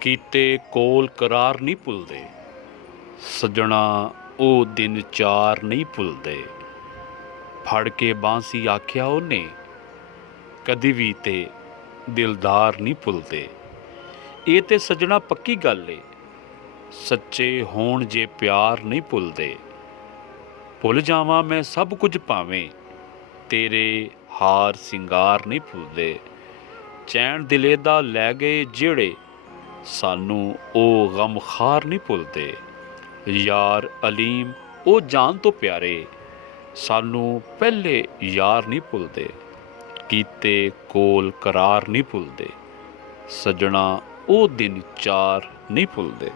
ਕੀਤੇ ਕੋਲ ਕਰਾਰ ਨਹੀਂ ਭੁੱਲਦੇ, ਸੱਜਣਾ ਉਹ ਦਿਨ ਚਾਰ ਨਹੀਂ ਭੁੱਲਦੇ। ਫੜ ਕੇ ਬਾਂਸੀ ਆਖਿਆ ਉਹਨੇ, ਕਦੀ ਵੀ ਤੇ ਦਿਲਦਾਰ ਨਹੀਂ ਭੁੱਲਦੇ। ਇਹ ਤੇ ਸੱਜਣਾ ਪੱਕੀ ਗੱਲ ਏ, ਸੱਚੇ ਹੋਣ ਜੇ ਪਿਆਰ ਨਹੀਂ ਭੁੱਲਦੇ। ਭੁੱਲ ਜਾਵਾਂ ਮੈਂ ਸਭ ਕੁਝ ਭਾਵੇਂ, ਤੇਰੇ ਹਾਰ ਸਿੰਗਾਰ ਨਹੀਂ ਭੁੱਲਦੇ। ਚੈਨ ਦਿਲੇ ਦਾ ਲੈ ਗਏ ਜਿਹੜੇ, ਸਾਨੂੰ ਉਹ ਗਮਖਾਰ ਨਹੀਂ ਭੁੱਲਦੇ। ਯਾਰ ਅਲੀਮ ਉਹ ਜਾਨ ਤੋਂ ਪਿਆਰੇ, ਸਾਨੂੰ ਪਹਿਲੇ ਯਾਰ ਨਹੀਂ ਭੁੱਲਦੇ। ਕੀਤੇ ਕੋਲ ਕਰਾਰ ਨਹੀਂ ਭੁੱਲਦੇ, ਸੱਜਣਾ ਉਹ ਦਿਨ ਚਾਰ ਨਹੀਂ ਭੁੱਲਦੇ।